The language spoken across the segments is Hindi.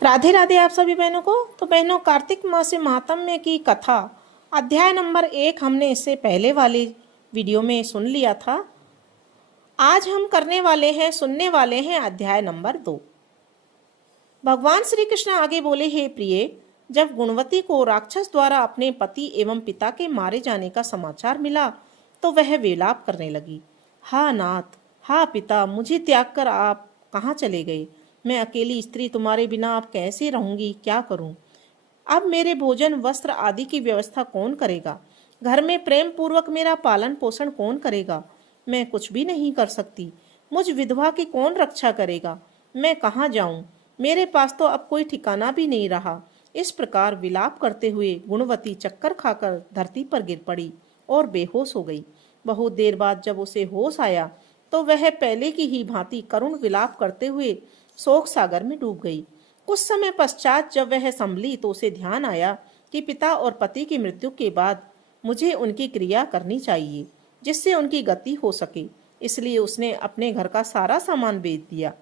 राधे राधे आप सभी बहनों को। तो बहनों, कार्तिक मास महात्म्य की कथा अध्याय नंबर 1 हमने इससे पहले वाले वीडियो में सुन लिया था। आज हम सुनने वाले हैं अध्याय नंबर 2। भगवान श्री कृष्ण आगे बोले, हे प्रिय, जब गुणवती को राक्षस द्वारा अपने पति एवं पिता के मारे जाने का समाचार मिला तो वह विलाप करने लगी। हा नाथ, हा पिता, मुझे त्याग कर आप कहाँ चले गए? मैं अकेली स्त्री तुम्हारे बिना अब कैसे रहूंगी? क्या करूं? अब मेरे भोजन वस्त्र आदि की व्यवस्था कौन करेगा? घर में प्रेम पूर्वक मेरा पालन पोषण कौन करेगा? मैं कुछ भी नहीं कर सकती। मुझ विधवा की कौन रक्षा करेगा? मैं कहाँ जाऊं? मेरे पास तो अब कोई ठिकाना भी नहीं रहा। इस प्रकार विलाप करते हुए गुणवती चक्कर खाकर धरती पर गिर पड़ी और बेहोश हो गई। बहुत देर बाद जब उसे होश आया तो वह पहले की ही भांति करुण विलाप करते हुए शोक सागर में डूब गई। कुछ समय पश्चात जब वह संभली तो उसे ध्यान आया कि पिता और पति की मृत्यु के बाद मुझे उनकी क्रिया करनी चाहिए जिससे उनकी गति हो सके। इसलिए उसने अपने घर का सारा सामान बेच दिया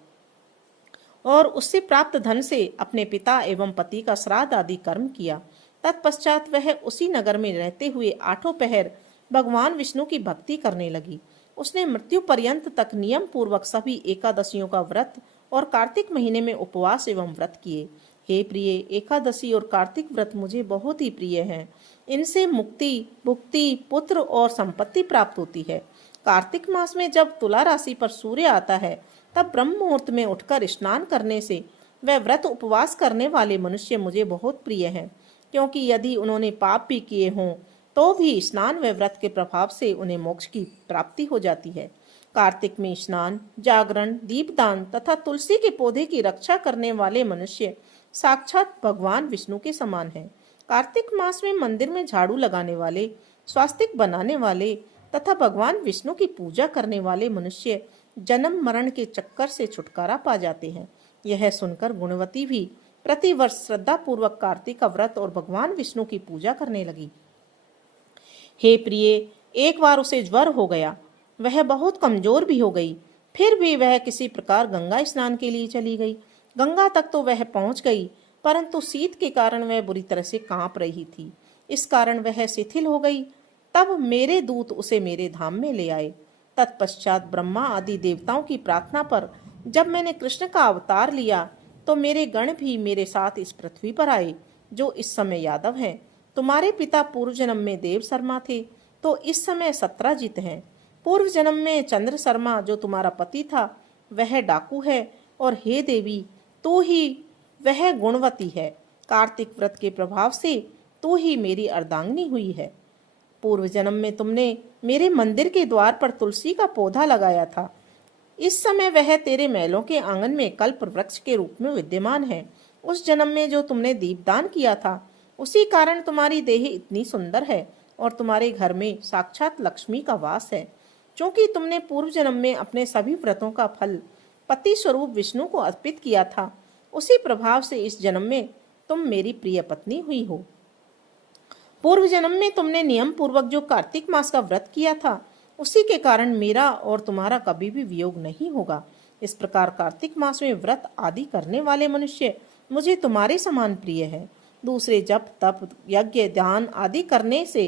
और उससे प्राप्त धन से अपने पिता एवं पति का श्राद्ध आदि कर्म किया। तत्पश्चात वह उसी नगर में रहते हुए 8 पहर भगवान विष्णु की भक्ति करने लगी। उसने मृत्यु पर्यंत तक नियम पूर्वक सभी एकादशियों का व्रत और कार्तिक महीने में उपवास एवं व्रत किए। हे प्रिय, एकादशी और कार्तिक व्रत मुझे बहुत ही प्रिय हैं। इनसे मुक्ति, भुक्ति, पुत्र और संपत्ति प्राप्त होती है। कार्तिक मास में जब तुला राशि पर सूर्य आता है तब ब्रह्म मुहूर्त में उठकर स्नान करने से वह व्रत उपवास करने वाले मनुष्य मुझे बहुत प्रिय हैं, क्योंकि यदि उन्होंने पाप भी किए हों तो भी स्नान व व्रत के प्रभाव से उन्हें मोक्ष की प्राप्ति हो जाती है। कार्तिक में स्नान, जागरण, दीपदान तथा तुलसी के पौधे की रक्षा करने वाले मनुष्य साक्षात भगवान विष्णु के समान हैं। कार्तिक मास में मंदिर में झाड़ू लगाने वाले, स्वास्तिक बनाने वाले तथा भगवान विष्णु की पूजा करने वाले मनुष्य जन्म मरण के चक्कर से छुटकारा पा जाते हैं। यह सुनकर गुणवती भी प्रतिवर्ष श्रद्धा पूर्वक कार्तिक का व्रत और भगवान विष्णु की पूजा करने लगी। हे प्रिय, एक बार उसे ज्वर हो गया। वह बहुत कमजोर भी हो गई। फिर भी वह किसी प्रकार गंगा स्नान के लिए चली गई। गंगा तक तो वह पहुंच गई, परंतु शीत के कारण वह बुरी तरह से कांप रही थी। इस कारण वह शिथिल हो गई। तब मेरे दूत उसे मेरे धाम में ले आए। तत्पश्चात ब्रह्मा आदि देवताओं की प्रार्थना पर जब मैंने कृष्ण का अवतार लिया तो मेरे गण भी मेरे साथ इस पृथ्वी पर आए, जो इस समय यादव हैं। तुम्हारे पिता पूर्व जन्म में देव शर्मा थे, तो इस समय सत्राजित हैं। पूर्व जन्म में चंद्र शर्मा जो तुम्हारा पति था वह डाकू है, और हे देवी, तू ही वह गुणवती है। कार्तिक व्रत के प्रभाव से तू ही मेरी अर्धांगिनी हुई है। पूर्व जन्म में तुमने मेरे मंदिर के द्वार पर तुलसी का पौधा लगाया था। इस समय वह तेरे महलों के आंगन में कल्प वृक्ष के रूप में विद्यमान है। उस जन्म में जो तुमने दीपदान किया था उसी कारण तुम्हारी देह इतनी सुंदर है और तुम्हारे घर में साक्षात लक्ष्मी का वास है। क्योंकि तुमने पूर्व जन्म में अपने सभी व्रतों का फल पति स्वरूप विष्णु को अर्पित किया था, उसी प्रभाव से इस जन्म में तुम मेरी प्रिय पत्नी हुई हो। पूर्व जन्म में तुमने नियम पूर्वक जो कार्तिक मास का व्रत किया था उसी के कारण मेरा और तुम्हारा कभी भी वियोग नहीं होगा। इस प्रकार कार्तिक मास में व्रत आदि करने वाले मनुष्य मुझे तुम्हारे समान प्रिय है। दूसरे जप, तप, यज्ञ, दान आदि करने से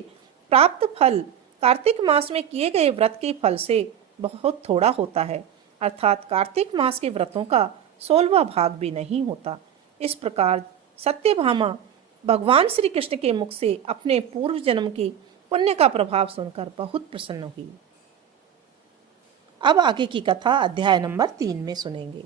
प्राप्त फल कार्तिक मास में किए गए व्रत के फल से बहुत थोड़ा होता है, अर्थात कार्तिक मास के व्रतों का 16वां भाग भी नहीं होता। इस प्रकार सत्यभामा भगवान श्री कृष्ण के मुख से अपने पूर्व जन्म की पुण्य का प्रभाव सुनकर बहुत प्रसन्न हुई। अब आगे की कथा अध्याय नंबर 3 में सुनेंगे।